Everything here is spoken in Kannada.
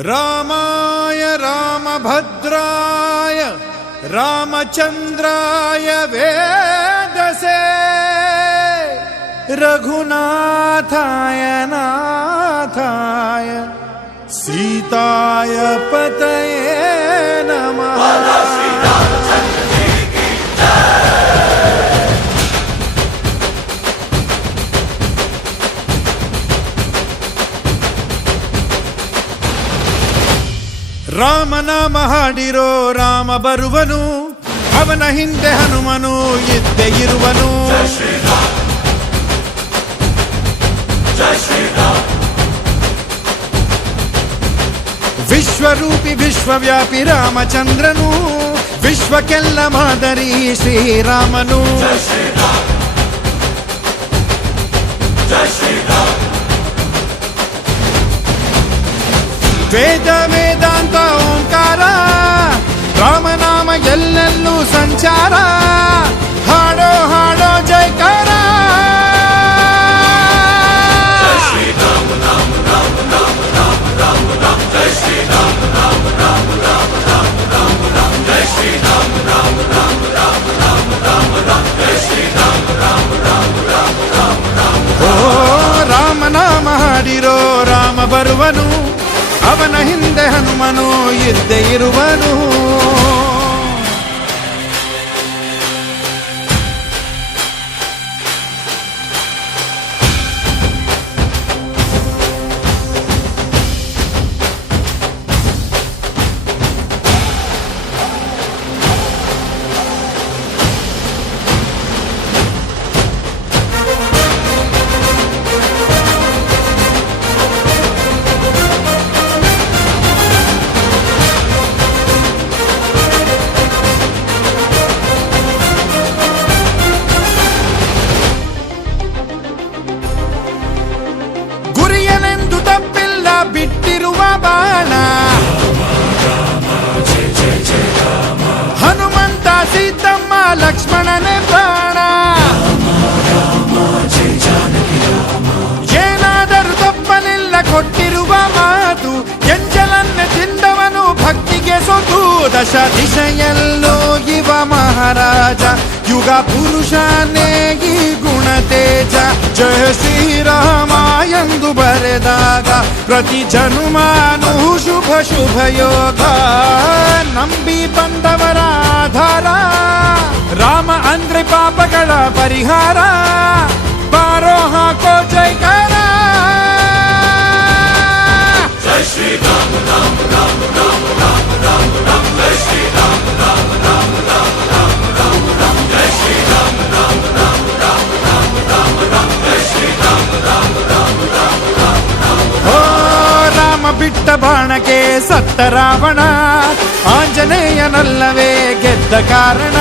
रामाय रामभद्राय रामचन्द्राय वेदसे रघुनाथाय नाथाय सीताय पतये नमः। ರಾಮನಾಮ ಹಾಡಿರೋ ರಾಮ ಬರುವನು, ಅವನ ಹಿಂದೆ ಹನುಮನು ಇದ್ದೇ ಇರುವನು. ವಿಶ್ವರೂಪಿ ವಿಶ್ವವ್ಯಾಪಿ ರಾಮಚಂದ್ರನು, ವಿಶ್ವಕ್ಕೆಲ್ಲ ಮಾದರಿ ಶ್ರೀರಾಮನು. ವೇದ ವೇದಾಂತ ಓಂಕಾರ, ರಾಮನಾಮ ಎಲ್ಲೆಲ್ಲೂ ಸಂಚಾರ. ಹಾಡೋ ಹಾಡೋ ಜೈಕಾರ. ಓ ರಾಮನಾಮ ಹಾಡಿರೋ ರಾಮ ಬರುವನು, ಅವನ ಹಿಂದೆ ಹನುಮನು ಇದ್ದೇ ಇರುವನು. ಬಿಟ್ಟಿರುವ ಬಾಣ ಹನುಮಂತ ಸೀತಮ್ಮ ಲಕ್ಷ್ಮಣನೇ ಪ್ರಾಣ. ಏನಾದರೂ ತಪ್ಪಲಿಲ್ಲ ಕೊಟ್ಟಿರುವ ಮಾತು, ಎಂಜಲನ್ನೇ ತಿಂದವನು ಭಕ್ತಿಗೆ ಸೊತು. ದಶ ದಿಶೆಯಲ್ಲೋ ಇವ ಮಹಾರಾಜ, ಯುಗ ಪುರುಷನೇ ಈ ಗುಣ ತೇಜ. ಜಯ ಶ್ರೀರಾಮ ಎಂದು ಬರೆದಾಗ ಪ್ರತಿ ಜನುಮಾನು ಶುಭ ಶುಭ ಯೋಗ. ನಂಬಿ ಬಂದವರ ಆಧಾರ, ರಾಮ ಅಂದ್ರೆ ಪಾಪಗಳ ಪರಿಹಾರ. ಬಾರೋ ಹಾಕೋ ಜೈಕಾರ. ಜೈ ಶ್ರೀರಾಮ ರಾಮ ರಾಮ ರಾಮ ರಾಮ ರಾಮ ರಾಮ. ಜೈ ಶ್ರೀರಾಮ ರಾಮ ರಾಮ ರಾಮ ರಾಮ ರಾಮ ರಾಮ. ಜೈ ಶ್ರೀರಾಮ ರಾಮ ರಾಮ ರಾಮ ರಾಮ ರಾಮ ರಾಮ. ಜೈ ಶ್ರೀರಾಮ ರಾಮ ರಾಮ ರಾಮ ರಾಮ ರಾಮ. ಓ ರಾಮ ಬಿಟ್ಟ ಬಾಣಕ್ಕೆ ಸತ್ತ ರಾವಣ, ಆಂಜನೇಯನಲ್ಲವೇ ಗೆದ್ದ ಕಾರಣ.